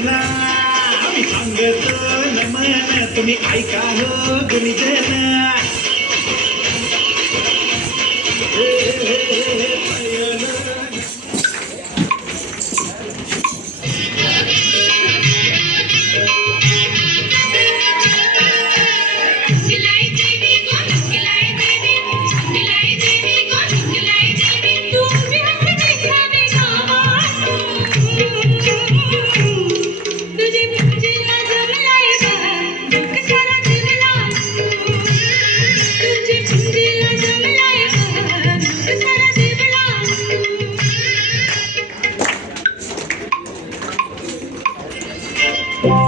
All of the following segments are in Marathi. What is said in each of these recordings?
तुला आम्ही सांगतो नमन तुम्ही ऐका हो गुरुजन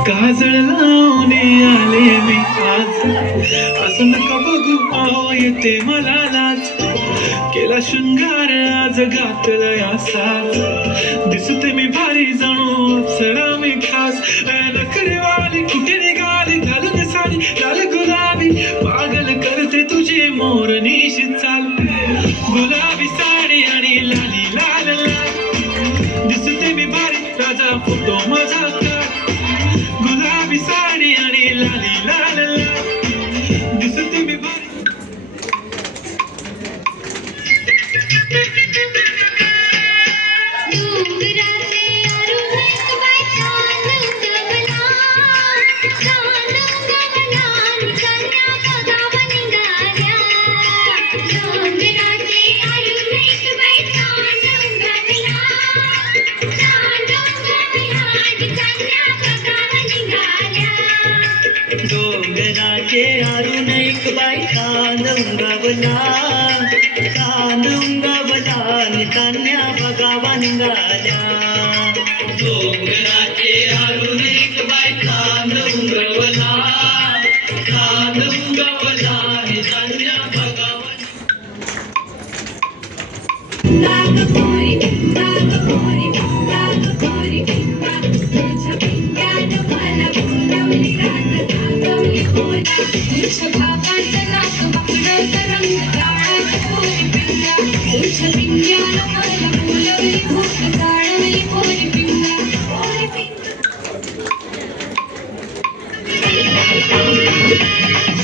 काजळ लावणे आले मी आज असं नका बघू पाहो येते मला लाज केला शृंगार आज घातलाय असाच दिसते मी भारी जणू अप्सरा मी खास नखरेवाली कुठे निघाली घालून साडी लाल गुलाबी पागल करते तुझी मोरनीशी चाल गुलाबी साडी आणि लाली लाल लाल दिसते मी भारी राजा फोटो माझा गुलाबी साडी आणि लाली लाल लाल दिसते मी भारी डोंगराचे आरून एक बाई कांदुंगावला नितान्या बघावा निघाल्या डोंगराचे आरून एक बाई कांदुंगावला नितान्या बघावा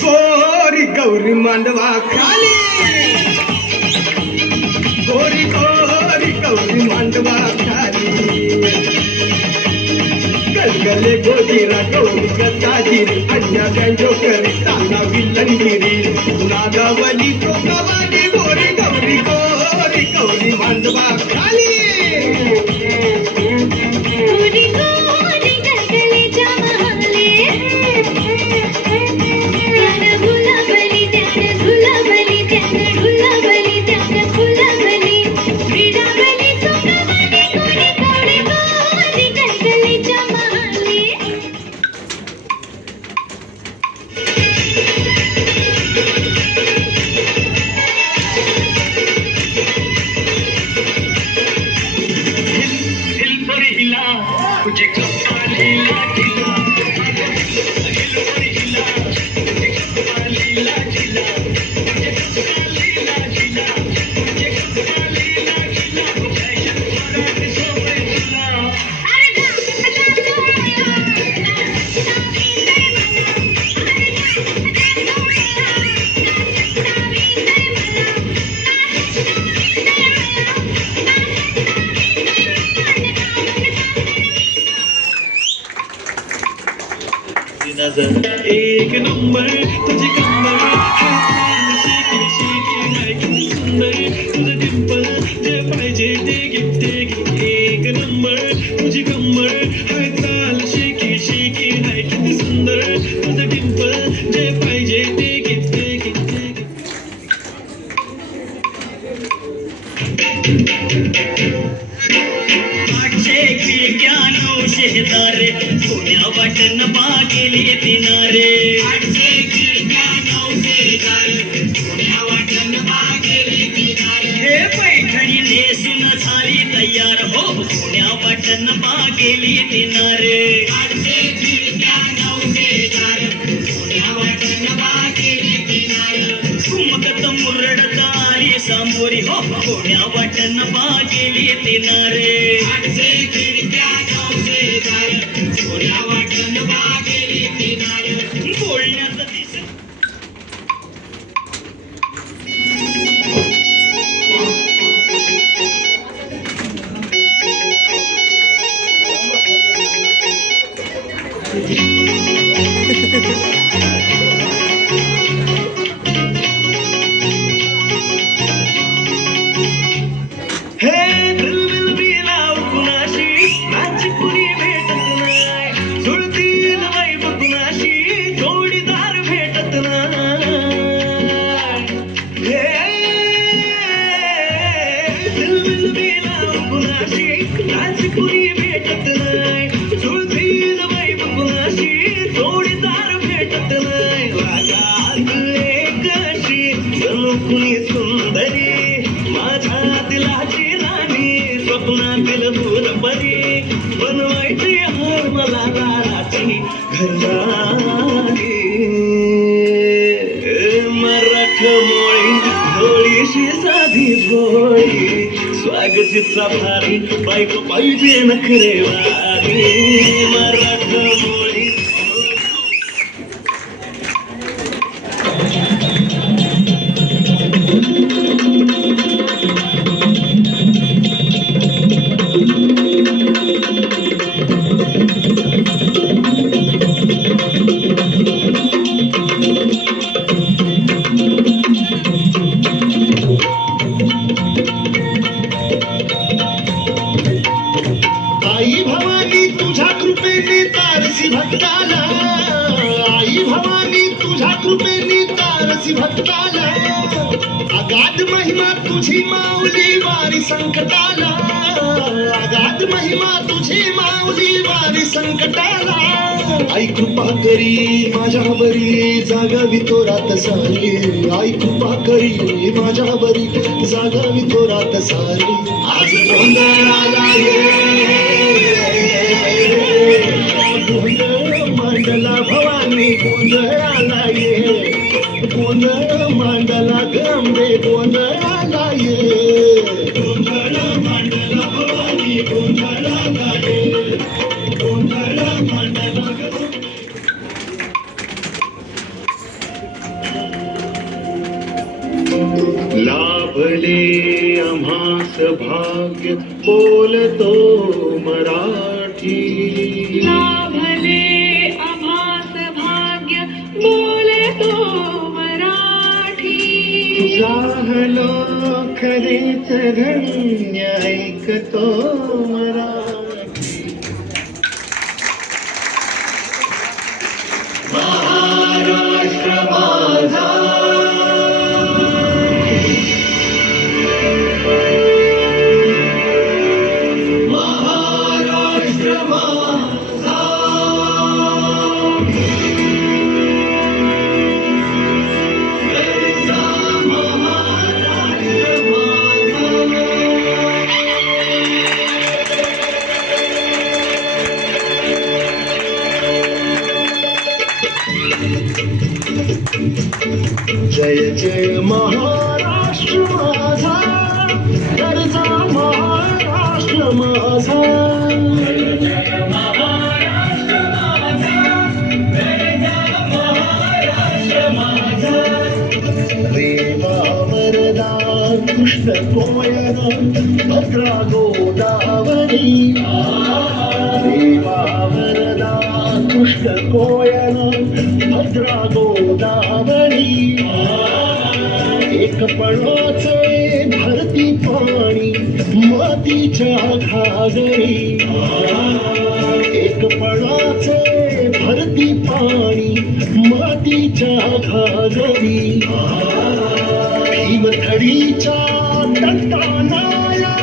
गोरी गौरी मांडवा खाली गोरी गोरी गौरी मांडवा खाली गलगले गोदीरा गौरी गताजिरी अन्या गंजो करी ताना विलंगिरी नागावली चोकावाली गोरी गौरी गोरी गौरी मांडवा खाली तुझे कपाली लाजिला तुझे कपाली लाजिला तुझे कपाली लाजिला तुझे कपाली लाजिला फॅशन फराक सोबत तुला नजर एक नंबर तुझी कंबर शेकी शेकी है किती सुंदर तुझं डिंपल जे पाहिजे ते घे एक नंबर तुझी कंबर हाय चाल शेकी शेकी है किती सुंदर तुझं डिंपल जे पाहिजे ते घे आठशे खिडक्या 900 दारे पुण्या वाटण बागेली दिनारे आठशे खिडक्या 900 दारे पुण्या वाटण बागेली दिनारे हे पैठणी नेसून झाली तयार हो पुण्या वाटण बागेली दिनारे आठशे खिडक्या 900 दारे पुण्या वाटण बागेली दिनारे कुमकत मुरडत आली सांबोरी हो पुण्या वाटण बागेली दिनारे आठशे खिडक्या 900 दारे बोलण्याचं दिसत हे बिलबिल बिलाव कुणाशी नाची कुणी भेटत नाही जुळतील वाईब कुणाशी जोडीदार भेटत नाही हे बिलबिल बिलाव कुणाशी नाची कुणी भेटत नाही जुळतील वाईब कुणाशी जोडीदार भेटत नाही वागात एक अशी जणू कुणी सुंदरी माझ्या दिलाची राणी स्वप्नातील भूरपरी बनवायची हर मला लालाची घरवाली मराठमोळी भोळीशी साधी भोळी स्वागतीचा भारी बायको पाहिजे नखरेवाली मराठमोळी आई भवानी तुझ्या कृपेने तारसी भक्ताला आई भवानी तुझ्या कृपेने तारसी भक्ताला अगाध महिमा तुझी माऊली वारी संकटाला अगाध महिमा तुझी माऊली वारी संकटाला आई कृपा करी माझ्यावरी जागावी तो रात सारी आई कृपा करी माझ्यावरी जागावी तो रात सारी आज गोंधळाला गोंधळ मांडला भवानी गोंधळाला गोंधळ मांडला गंबे गोंधळाला गोंधळ मांडला भवानी गोंधळाला गोंधळ मांडला लाभले आम्हास भाग्य बोलतो मराठी लाभले आभास भाग्य बोलतो मराठी झालो खरेच धन्य ऐकतो मराठी महाराष्ट्र माझा जय जय महाराष्ट्र माझा गरजा महाराष्ट्र माझा जय जय महाराष्ट्र माझा गरजा महाराष्ट्र माझा रेवा वरदा कृष्ण कोयना भद्रा गोदावरी रेवा वरदा कृष्ण कोयना भद्रा गोदावरी एक पळाचे भरती पाणी मातीच्या घागरी एक पळाचे भरती पाणी मातीच्या घागरी भीमथडीच्या तटानाया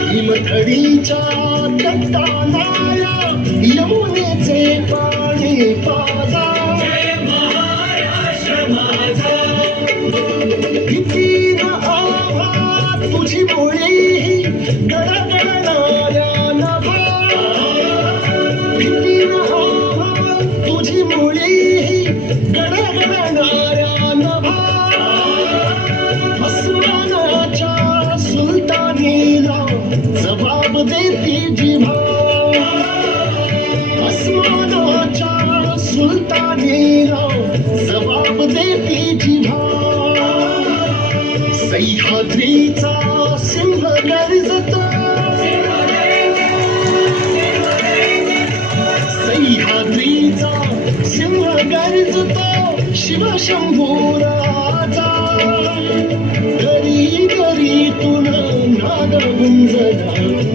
भीमथडीच्या तटानाया यमुनेचे पाणी पाजा किती आभा तुझी मुळी गडगडणाऱ्या नभा किती आभा तुझी मुळी गडगडणाऱ्या नभा अस्मानाच्या सुलतानीला जबाब देती जिभा गाणेला जबाब देते जिव्हा सह्याद्रीचा सिंह गर्जतो सह्याद्रीचा सिंह गर्जतो शिवशंभू राजा घरी घरीतून नाद गुंजला